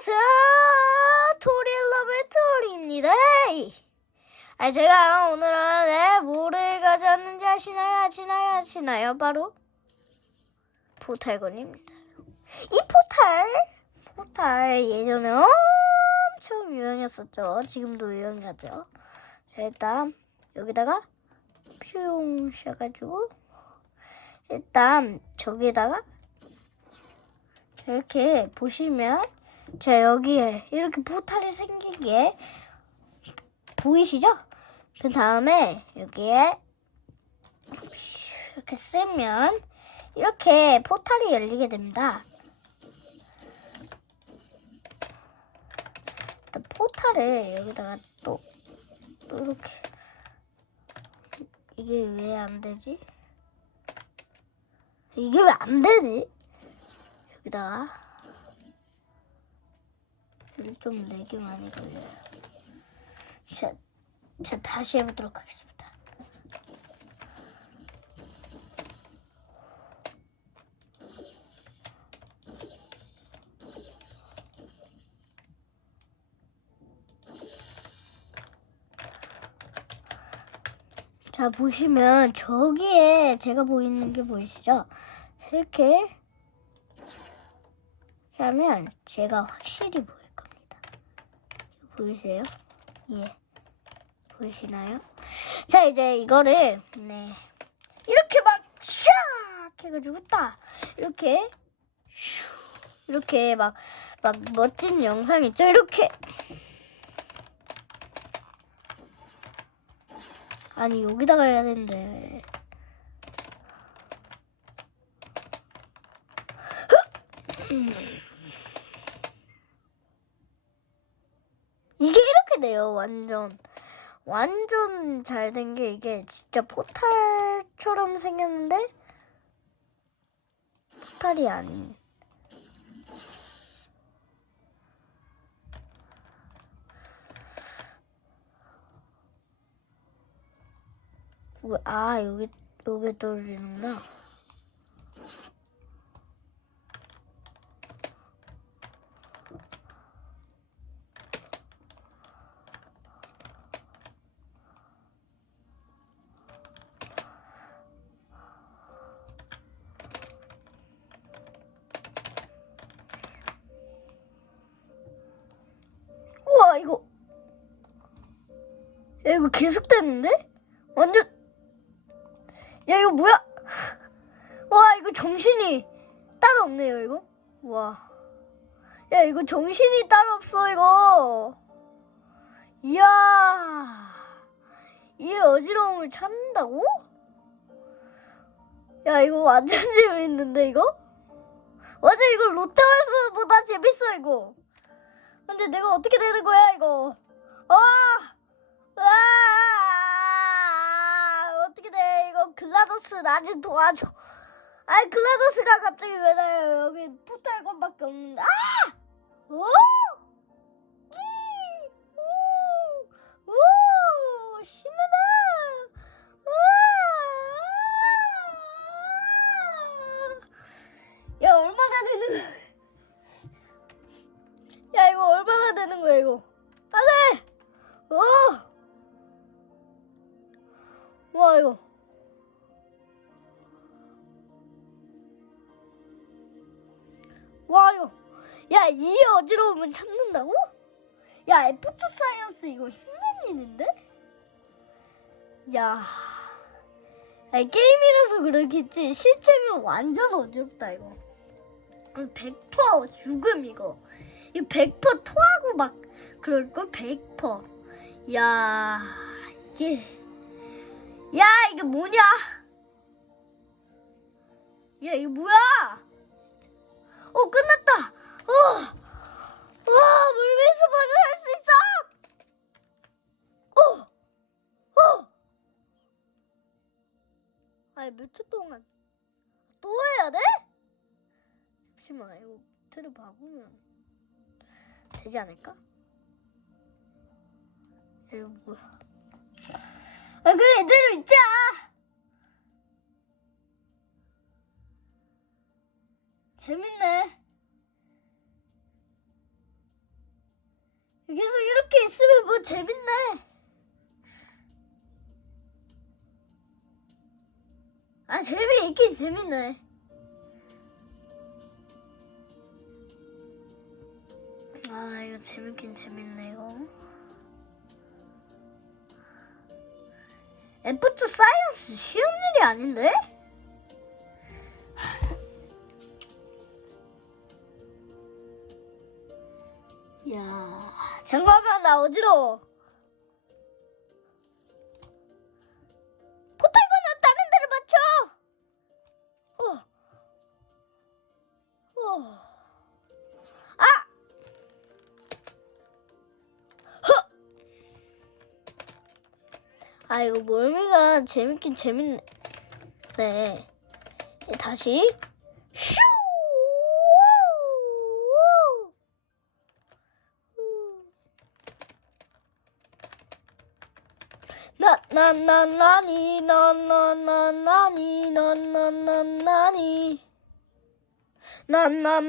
안녕하세요. 토리러의 토리입니다. 아, 제가 오늘은 네, 뭐를 가져왔는지 아시나요? 아시나요? 아시나요? 바로 포탈건입니다. 이 포탈, 포탈 예전에 엄청 유행했었죠. 지금도 유행하죠. 자, 일단 여기다가 퓨용 셔가지고 일단 저기다가 이렇게 보시면 자 여기에 이렇게 포탈이 생긴 게 보이시죠? 그 다음에 여기에 이렇게 쓰면 이렇게 포탈이 열리게 됩니다. 포탈을 여기다가 또, 또 이렇게 이게 왜 안 되지? 이게 왜 안 되지? 여기다가 여기 좀 내기 많이 걸려요. 자, 자 다시 해보도록 하겠습니다. 자 보시면 저기에 제가 보이는 게 보이시죠? 이렇게 하면 제가 확실히 겁니다. 보이세요? 예. 보이시나요? 자, 이제 이거를, 네. 이렇게 막, 샥! 해가지고 딱, 이렇게, 슈! 이렇게 막, 막 멋진 영상 있죠? 이렇게. 아니, 여기다가 해야 되는데. 이게 이렇게 돼요, 완전. 완전 잘 된 게 이게 진짜 포탈처럼 생겼는데 포탈이 아닌. 왜- 아 여기 여기 떨어지는구나. 이거 야 이거 계속 되는데? 완전 야 이거 뭐야? 와 이거 정신이 따로 없네요 이거 와. 야 이거 정신이 따로 없어 이거 이야 이 어지러움을 찾는다고? 야 이거 완전 재밌는데 이거? 맞아 이거 롯데월드보다 재밌어 이거 근데 내가 어떻게 되는 거야 이거? 아, 아, 어떻게 돼 이거 글라더스 나 좀 도와줘. 아이 글라더스가 갑자기 왜 나요? 여기 포탈 건밖에 없는데. 아, 와 이거 야이 어지러움은 참는다고? 야 애프터 사이언스 이거 힘든 일인데? 야 아니, 게임이라서 그렇겠지 실제면 완전 어지럽다 이거 100% 죽음 이거 이100% 토하고 막 그럴걸 100%. 야 이게 야 이게 뭐냐? 야 이거 뭐야? 어 끝났다. 어, 와 물밀수 먼저 할수 있어. 어, 어. 아니 몇 초 동안 또 해야 돼? 잠시만 이거 들어봐보면. 되지 않을까? 이거 뭐야? 아, 그 애들 있자. 재밌네. 재밌네. 아 재미있긴 재밌네. 아 이거 재밌긴 재밌네 이거. F2 사이언스 쉬운 일이 아닌데? 야, 잠깐만 나 어지러워. 포탈건은 다른 데를 맞춰. 어. 어. 아. 허. 아 이거 멀미가 재밌긴 재밌네. 네. 다시 나나나 나니 나나나 나니 나나나 나니. 나나나